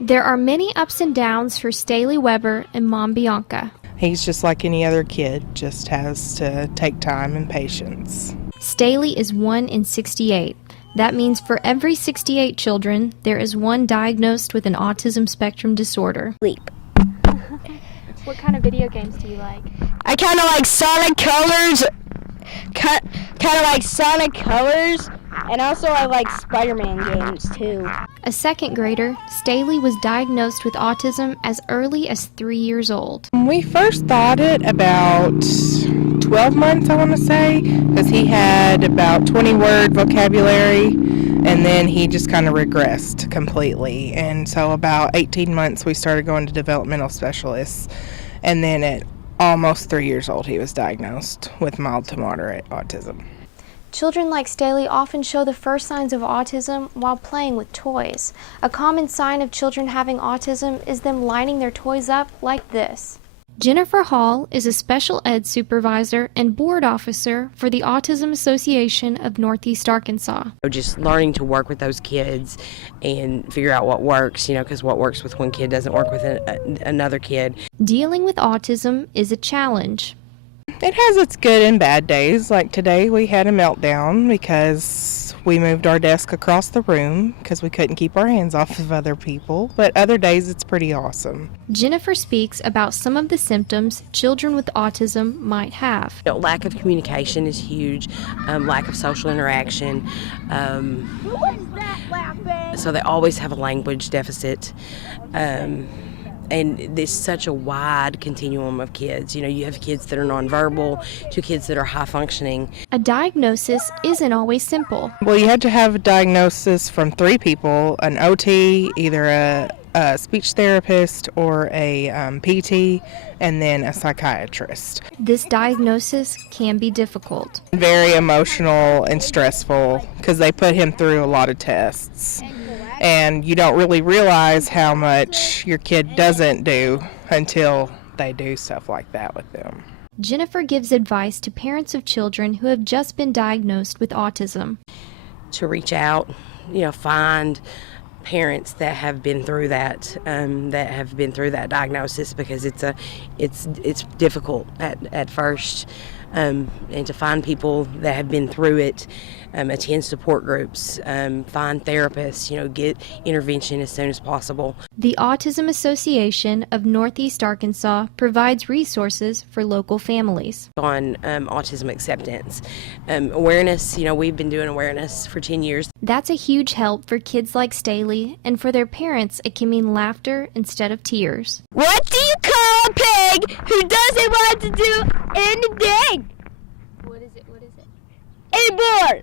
There are many ups and downs for Staley Weber and Mom Bianca. He's just like any other kid, just has to take time and patience. Staley is 1 in 68. That means for every 68 children, there is one diagnosed with an autism spectrum disorder. Sleep. What kind of video games do you like? I kind of like Sonic Colors. Kind of like Sonic Colors. And also I like Spider-Man games too. A second grader, Staley was diagnosed with autism as early as 3 years old. We first thought it about 12 months, I want to say, because he had about 20-word vocabulary, and then he just kind of regressed completely. And so about 18 months, we started going to developmental specialists, and then at almost 3 years old, he was diagnosed with mild to moderate autism. Children like Staley often show the first signs of autism while playing with toys. A common sign of children having autism is them lining their toys up like this. Jennifer Hall is a special ed supervisor and board officer for the Autism Association of Northeast Arkansas. Just learning to work with those kids and figure out what works, because what works with one kid doesn't work with another kid. Dealing with autism is a challenge. It has its good and bad days. Like today we had a meltdown because we moved our desk across the room because we couldn't keep our hands off of other people. But other days it's pretty awesome. Jennifer speaks about some of the symptoms children with autism might have. Lack of communication is huge, lack of social interaction. So they always have a language deficit. And there's such a wide continuum of kids. You have kids that are nonverbal to kids that are high functioning. A diagnosis isn't always simple. Well, you had to have a diagnosis from 3 people, an OT, either a speech therapist or a PT, and then a psychiatrist. This diagnosis can be difficult. Very emotional and stressful because they put him through a lot of tests. And you don't really realize how much your kid doesn't do until they do stuff like that with them. Jennifer gives advice to parents of children who have just been diagnosed with autism. To reach out, find parents that have been through that, diagnosis, because it's difficult at first. And to find people that have been through it, attend support groups, find therapists, get intervention as soon as possible. The Autism Association of Northeast Arkansas provides resources for local families. On autism acceptance. Awareness, we've been doing awareness for 10 years. That's a huge help for kids like Staley, and for their parents it can mean laughter instead of tears. What do you call a pig who doesn't want to do anything? What is it? Anymore?